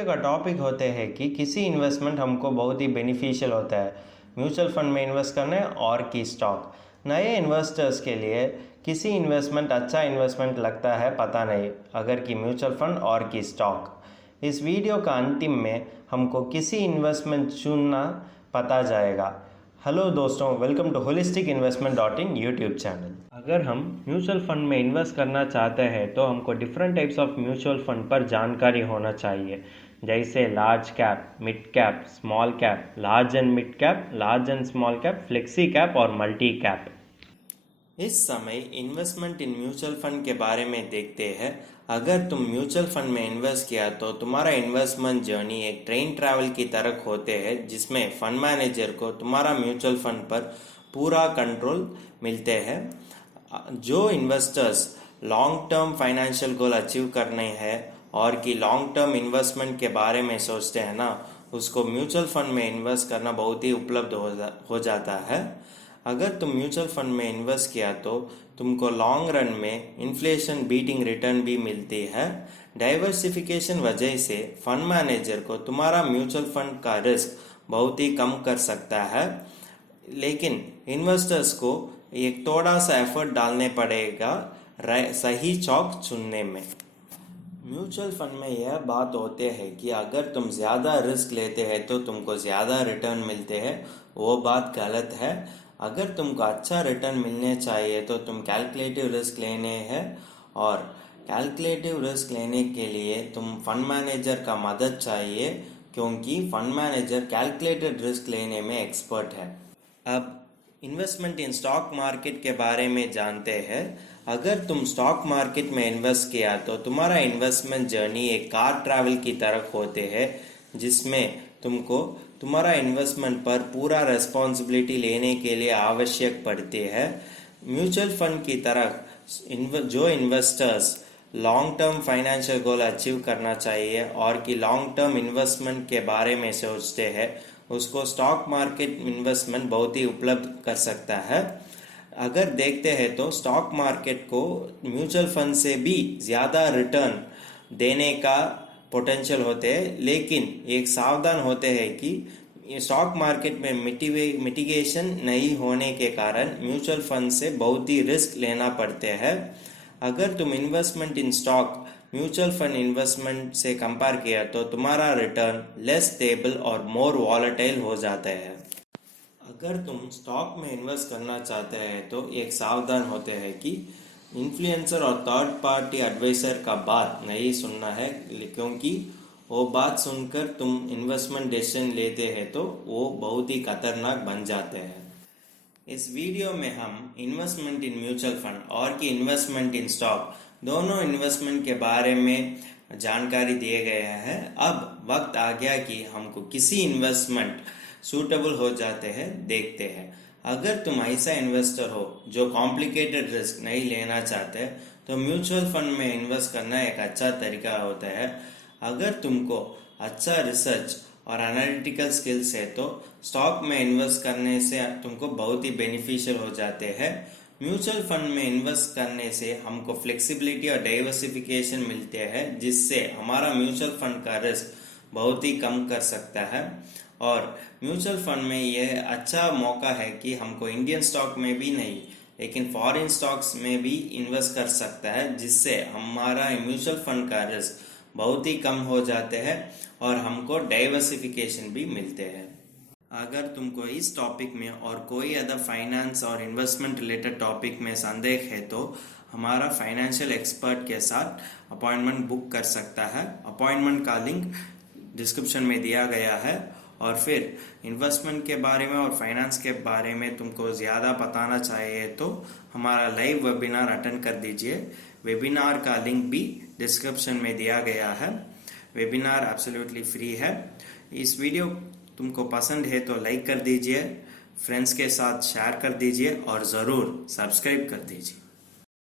Video का topic होते हैं कि किसी इन्वेस्टमेंट हमको बहुत ही बेनिफिशियल होता है, म्यूचुअल फंड में इन्वेस्ट करने और की स्टॉक। नए इन्वेस्टर्स के लिए किसी इन्वेस्टमेंट अच्छा इन्वेस्टमेंट लगता है पता नहीं, अगर कि म्यूचुअल फंड और की स्टॉक। इस वीडियो का अंतिम में हमको किसी इन्वेस्टमेंट चुनना पता जाएगा। हेलो दोस्तों, welcome to holistic investment .in YouTube channel. अगर हम म्यूचुअल फंड में इन्वेस्ट करना चाहते हैं तो हमको different types of mutual fund पर जानकारी होना चाहिए, जैसे large cap, mid cap, small cap, large and mid cap, large and small cap, flexi cap और मल्टी कैप। इस समय इन्वेस्टमेंट इन म्यूचुअल फंड के बारे में देखते हैं। अगर तुम म्यूचुअल फंड में इन्वेस्ट किया तो तुम्हारा इन्वेस्टमेंट जर्नी एक ट्रेन ट्रैवल की तरह होते हैं, जिसमें फंड मैनेजर को तुम्हारा म्यूचुअल फंड पर पूरा कंट्रोल मिलते हैं। जो investors long term financial goal achieve करने हैं और कि लॉन्ग टर्म इन्वेस्टमेंट के बारे में सोचते हैं ना, उसको म्यूचुअल फंड में इन्वेस्ट करना बहुत ही उपलब्ध हो जाता है। अगर तुम म्यूचुअल फंड में इन्वेस्ट किया तो तुमको लॉन्ग रन में इन्फ्लेशन बीटिंग रिटर्न भी मिलती है। डाइवर्सिफिकेशन वजह से फंड मैनेजर को तुम्हारा म्यूचुअल फंड का रिस्क बहुत ही कम कर सकता है, लेकिन इन्वेस्टर्स को एक थोड़ा सा एफर्ट डालने पड़ेगा सही चौक चुनने में। म्यूचुअल फंड में यह बात होती है कि अगर तुम ज़्यादा रिस्क लेते हैं तो तुमको ज़्यादा रिटर्न मिलते हैं, वो बात गलत है। अगर तुमको अच्छा रिटर्न मिलने चाहिए तो तुम कैलकुलेटिव रिस्क लेने हैं, और कैलकुलेटिव रिस्क लेने के लिए तुम फंड मैनेजर का मदद चाहिए, क्योंकि फंड मैनेजर कैलकुलेटेड रिस्क लेने में एक्सपर्ट है। अब इन्वेस्टमेंट इन स्टॉक मार्केट के बारे में जानते हैं। अगर तुम स्टॉक मार्केट में इन्वेस्ट किया तो तुम्हारा इन्वेस्टमेंट जर्नी एक कार ट्रैवल की तरह होते हैं, जिसमें तुमको तुम्हारा इन्वेस्टमेंट पर पूरा रेस्पॉन्सिबिलिटी लेने के लिए आवश्यक पड़ती है। म्यूचुअल फंड की तरह जो investors long term financial goal achieve करना चाहिए और कि लॉन्ग टर्म इन्वेस्टमेंट के बारे में सोचते हैं, उसको स्टॉक मार्केट इन्वेस्टमेंट बहुत ही उपलब्ध कर सकता है। अगर देखते हैं तो स्टॉक मार्केट को म्यूचुअल फंड से भी ज़्यादा रिटर्न देने का पोटेंशियल होते हैं, लेकिन एक सावधान होते हैं कि स्टॉक मार्केट में मिटिगेशन नहीं होने के कारण म्यूचुअल फंड से बहुत ही रिस्क लेना पड़ते हैं। अगर तुम investment in stock mutual fund investment से कंपेयर किया तो तुम्हारा रिटर्न लेस स्टेबल और मोर वॉलेटाइल हो जाता है। अगर तुम स्टॉक में इन्वेस्ट करना चाहते हैं तो एक सावधान होते हैं कि इन्फ्लुएंसर और थर्ड पार्टी एडवाइजर का बात नहीं सुनना है, क्योंकि वो बात सुनकर तुम इन्वेस्टमेंट डिसीजन लेते हैं तो वो बहुत ही खतरनाक बन जाते हैं। इस वीडियो में हम इन्वेस्टमेंट इन म्यूचुअल फंड और कि इन्वेस्टमेंट इन स्टॉक दोनों इन्वेस्टमेंट के बारे में जानकारी दिए गए हैं। अब वक्त आ गया कि हमको किसी इन्वेस्टमेंट सूटेबल हो जाते हैं देखते हैं। अगर तुम ऐसा इन्वेस्टर हो जो कॉम्प्लिकेटेड रिस्क नहीं लेना चाहते तो म्यूचुअल फंड में इन्वेस्ट करना एक अच्छा तरीका होता है। अगर तुमको अच्छा रिसर्च और एनालिटिकल स्किल्स है तो स्टॉक में इन्वेस्ट करने से तुमको बहुत ही बेनिफिशियल हो जाते हैं। म्यूचुअल फंड में इन्वेस्ट करने से हमको फ्लेक्सिबिलिटी और डाइवर्सिफिकेशन मिलते हैं, जिससे हमारा म्यूचुअल फंड का रिस्क बहुत ही कम कर सकता है। और म्यूचुअल फंड में यह अच्छा मौका है कि हमको इंडियन स्टॉक में भी नहीं, लेकिन फॉरेन स्टॉक्स में भी इन्वेस्ट कर सकता है, जिससे हमारा म्यूचुअल फंड का रिस्क बहुत ही कम हो जाते हैं और हमको डाइवर्सिफिकेशन भी मिलते हैं। अगर तुमको इस टॉपिक में और कोई अदर फाइनेंस और इन्वेस्टमेंट रिलेटेड टॉपिक में संदेह है तो हमारा फाइनेंशियल एक्सपर्ट के साथ अपॉइंटमेंट बुक कर सकता है। अपॉइंटमेंट का लिंक डिस्क्रिप्शन में दिया गया है। और फिर इन्वेस्टमेंट के बारे में और फाइनेंस के बारे में तुमको ज़्यादा बताना चाहिए तो हमारा लाइव वेबिनार अटेंड कर दीजिए। वेबिनार का लिंक भी डिस्क्रिप्शन में दिया गया है। वेबिनार एब्सोल्युटली फ्री है। इस वीडियो तुमको पसंद है तो लाइक कर दीजिए, फ्रेंड्स के साथ शेयर कर दीजिए और ज़रूर सब्सक्राइब कर दीजिए।